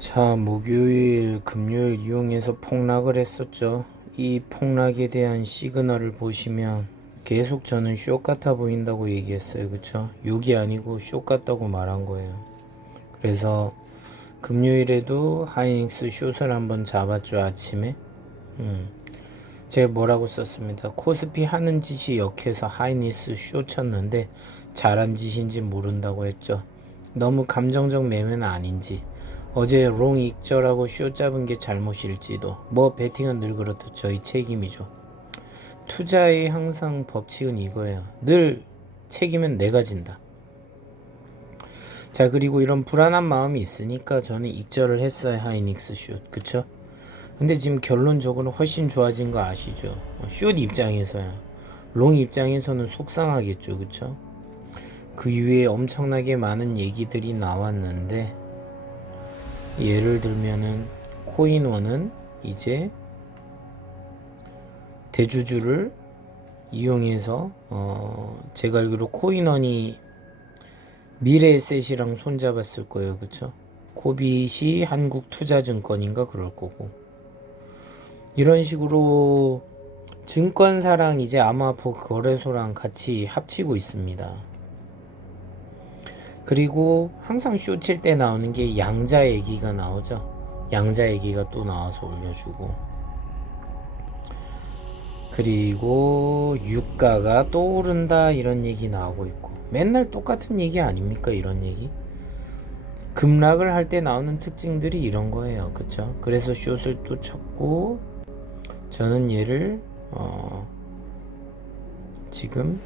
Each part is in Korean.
자, 목요일, 금요일 이용해서 폭락을 했었죠. 이 폭락에 대한 시그널을 보시면 계속 저는 숏 같아 보인다고 얘기했어요. 그쵸? 욕이 아니고 숏 같다고 말한 거예요. 그래서 금요일에도 하이닉스 숏을 한번 잡았죠, 아침에. 제가 뭐라고 썼습니다. 코스피 하는 짓이 역해서 하이닉스 숏 쳤는데 잘한 짓인지 모른다고 했죠. 너무 감정적 매매는 아닌지, 어제 롱 익절하고 숏 잡은 게 잘못일지도, 뭐 베팅은 늘 그렇듯 저희 책임이죠. 투자의 항상 법칙은 이거예요. 늘 책임은 내가 진다. 자, 그리고 이런 불안한 마음이 있으니까 저는 익절을 했어요. 하이닉스 숏. 그쵸? 근데 지금 결론적으로 훨씬 좋아진 거 아시죠? 숏 입장에서야. 롱 입장에서는 속상하겠죠. 그쵸? 그 이후에 엄청나게 많은 얘기들이 나왔는데, 예를 들면은 코인원은 이제 대주주를 이용해서 제가 알기로 코인원이 미래에셋이랑 손잡았을 거예요. 그쵸? 코빗이 한국투자증권인가 그럴 거고, 이런 식으로 증권사랑 이제 암호화폐 거래소랑 같이 합치고 있습니다. 그리고 항상 쇼칠 때 나오는 게 양자 얘기가 나오죠. 양자 얘기가 또 나와서 올려주고, 그리고 유가가 또 오른다 이런 얘기 나오고 있고, 맨날 똑같은 얘기 아닙니까? 이런 얘기. 급락을 할 때 나오는 특징들이 이런 거예요. 그쵸? 그래서 숏을 또 쳤고, 저는 얘를 지금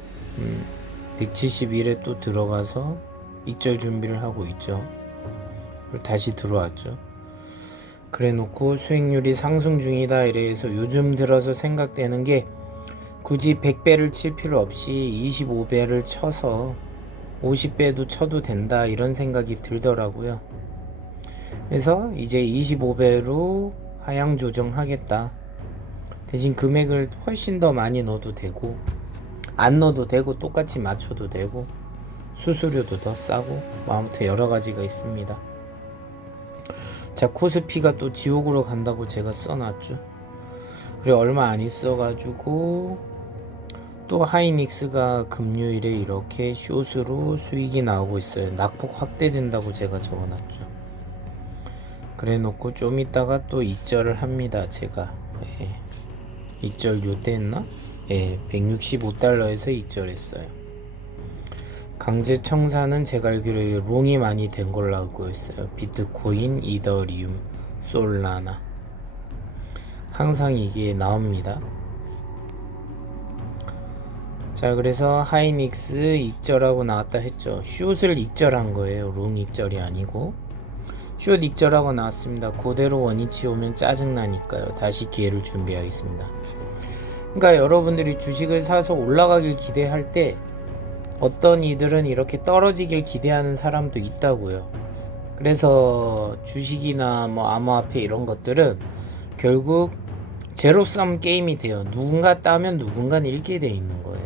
171에 또 들어가서 익절 준비를 하고 있죠. 다시 들어왔죠. 그래 놓고 수익률이 상승 중이다 이래서 요즘 들어서 생각되는 게, 굳이 100배를 칠 필요 없이 25배를 쳐서 50배도 쳐도 된다 이런 생각이 들더라고요. 그래서 이제 25배로 하향 조정하겠다. 대신 금액을 훨씬 더 많이 넣어도 되고 안 넣어도 되고 똑같이 맞춰도 되고 수수료도 더 싸고, 뭐 아무튼 여러 가지가 있습니다. 자, 코스피가 또 지옥으로 간다고 제가 써놨죠. 그리고 얼마 안 있어가지고 또 하이닉스가 금요일에 이렇게 숏으로 수익이 나오고 있어요. 낙폭 확대된다고 제가 적어놨죠. 그래 놓고 좀 이따가 또 익절을 합니다. 제가 익절 요때 했나? 165달러에서 익절했어요. 강제 청산은 제가 알기로 롱이 많이 된 걸로 알고 있어요. 비트코인, 이더리움, 솔라나 항상 이게 나옵니다. 자, 그래서 하이닉스 익절하고 나왔다 했죠. 숏을 익절한 거예요. 롱 익절이 아니고 숏 익절하고 나왔습니다. 그대로 원위치 오면 짜증나니까요. 다시 기회를 준비하겠습니다. 그러니까 여러분들이 주식을 사서 올라가길 기대할 때 어떤 이들은 이렇게 떨어지길 기대하는 사람도 있다고요. 그래서 주식이나 뭐 암호화폐 이런 것들은 결국 제로섬 게임이 돼요. 누군가 따면 누군가는 잃게 돼 있는 거예요.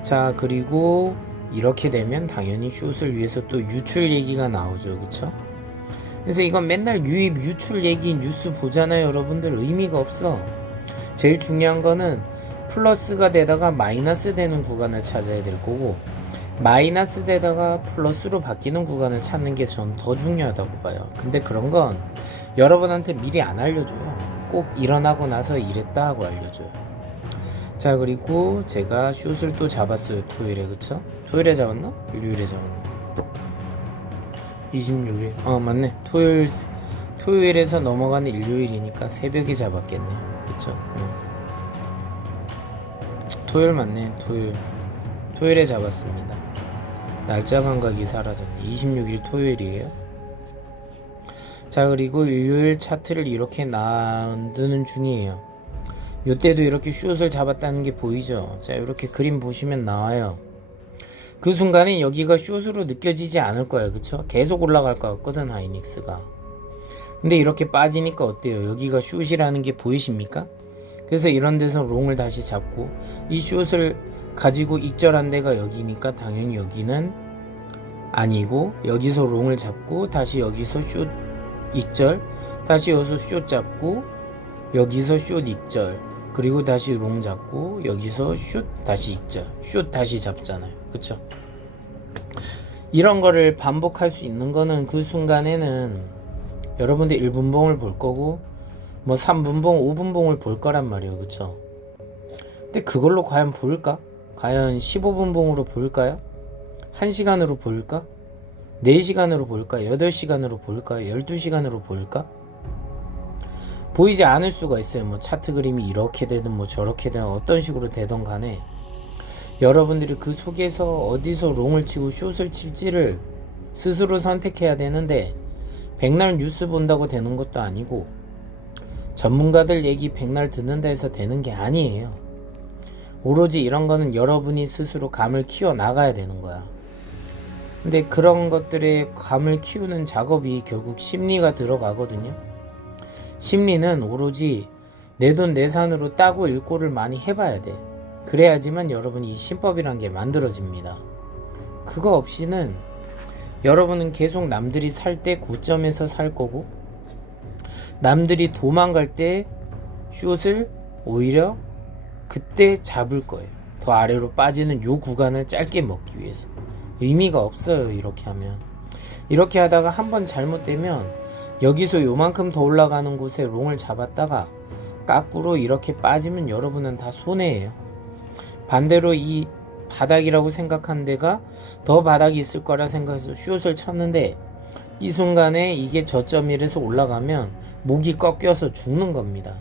자, 그리고 이렇게 되면 당연히 숏을 위해서 또 유출 얘기가 나오죠. 그쵸? 그래서 이건 맨날 유입 유출 얘기 뉴스 보잖아요. 여러분들 의미가 없어. 제일 중요한 거는 플러스가 되다가 마이너스 되는 구간을 찾아야 될 거고, 마이너스 되다가 플러스로 바뀌는 구간을 찾는 게 전 더 중요하다고 봐요. 근데 그런 건 여러분한테 미리 안 알려줘요. 꼭 일어나고 나서 이랬다 하고 알려줘요. 자, 그리고 제가 숏을 또 잡았어요. 토요일에. 그쵸? 토요일에 잡았나? 일요일에 잡았나? 26일. 맞네. 토요일에서 넘어가는 일요일이니까 새벽에 잡았겠네. 그쵸? 토요일 맞네. 토요일에 잡았습니다. 날짜 감각이 사라졌네. 26일 토요일이에요. 자, 그리고 일요일 차트를 이렇게 만드는 중이에요. 요때도 이렇게 숏을 잡았다는 게 보이죠? 자, 이렇게 그림 보시면 나와요. 그 순간에 여기가 숏으로 느껴지지 않을 거예요. 그쵸? 계속 올라갈 것 같거든, 하이닉스가. 근데 이렇게 빠지니까 어때요? 여기가 숏이라는 게 보이십니까? 그래서 이런 데서 롱을 다시 잡고, 이 숏을 가지고 익절한 데가 여기니까 당연히 여기는 아니고 여기서 롱을 잡고 다시 여기서 숏 익절, 다시 여기서 숏 잡고 여기서 숏 익절, 그리고 다시 롱 잡고 여기서 숏 다시 익절, 숏 다시 잡잖아요. 그쵸? 이런 거를 반복할 수 있는 거는 그 순간에는 여러분들 1분봉을 볼 거고 뭐 3분봉, 5분봉을 볼 거란 말이에요. 그쵸? 근데 그걸로 과연 볼까? 과연 15분봉으로 볼까요? 1시간으로 볼까? 4시간으로 볼까? 8시간으로 볼까? 12시간으로 볼까? 보이지 않을 수가 있어요. 뭐 차트 그림이 이렇게 되든 뭐 저렇게 되든 어떤 식으로 되든 간에 여러분들이 그 속에서 어디서 롱을 치고 숏을 칠지를 스스로 선택해야 되는데 백날 뉴스 본다고 되는 것도 아니고 전문가들 얘기 백날 듣는다 해서 되는 게 아니에요. 오로지 이런 거는 여러분이 스스로 감을 키워 나가야 되는 거야. 근데 그런 것들의 감을 키우는 작업이 결국 심리가 들어가거든요. 심리는 오로지 내 돈 내산으로 따고 읽고를 많이 해봐야 돼. 그래야지만 여러분이 이 신법이란 게 만들어집니다. 그거 없이는 여러분은 계속 남들이 살 때 고점에서 살 거고 남들이 도망갈 때 숏을 오히려 그때 잡을 거예요. 더 아래로 빠지는 요 구간을 짧게 먹기 위해서. 의미가 없어요. 이렇게 하면. 이렇게 하다가 한번 잘못되면 여기서 요만큼 더 올라가는 곳에 롱을 잡았다가 까꾸로 이렇게 빠지면 여러분은 다 손해예요. 반대로 이 바닥이라고 생각한 데가 더 바닥이 있을 거라 생각해서 숏을 쳤는데 이 순간에 이게 저점이라서 올라가면 목이 꺾여서 죽는 겁니다.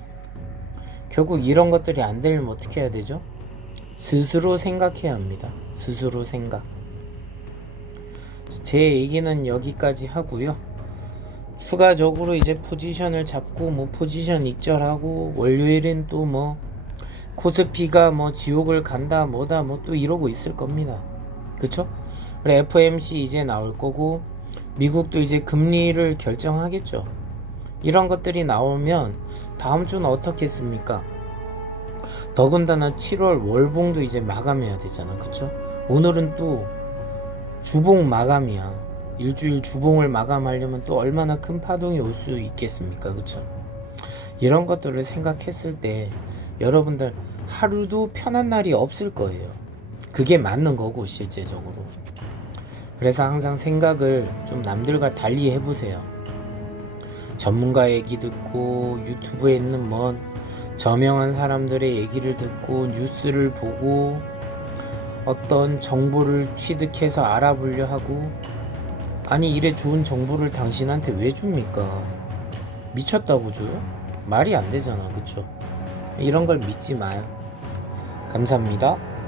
결국 이런 것들이 안 되려면 어떻게 해야 되죠? 스스로 생각해야 합니다. 스스로 생각. 제 얘기는 여기까지 하고요. 추가적으로 이제 포지션을 잡고 뭐 포지션 익절하고 월요일엔 또 뭐 코스피가 뭐 지옥을 간다 뭐다 뭐 또 이러고 있을 겁니다. 그쵸? 그래 FOMC 이제 나올 거고 미국도 이제 금리를 결정하겠죠. 이런 것들이 나오면 다음 주는 어떻겠습니까? 더군다나 7월 월봉도 이제 마감해야 되잖아. 그쵸? 오늘은 또 주봉 마감이야. 일주일 주봉을 마감하려면 또 얼마나 큰 파동이 올 수 있겠습니까? 그쵸? 이런 것들을 생각했을 때 여러분들 하루도 편한 날이 없을 거예요. 그게 맞는 거고 실제적으로. 그래서 항상 생각을 좀 남들과 달리 해보세요. 전문가 얘기 듣고 유튜브에 있는 뭐 저명한 사람들의 얘기를 듣고 뉴스를 보고 어떤 정보를 취득해서 알아보려 하고 아니 이래 좋은 정보를 당신한테 왜 줍니까? 미쳤다고 줘요? 말이 안 되잖아. 그쵸? 이런 걸 믿지 마요. 감사합니다.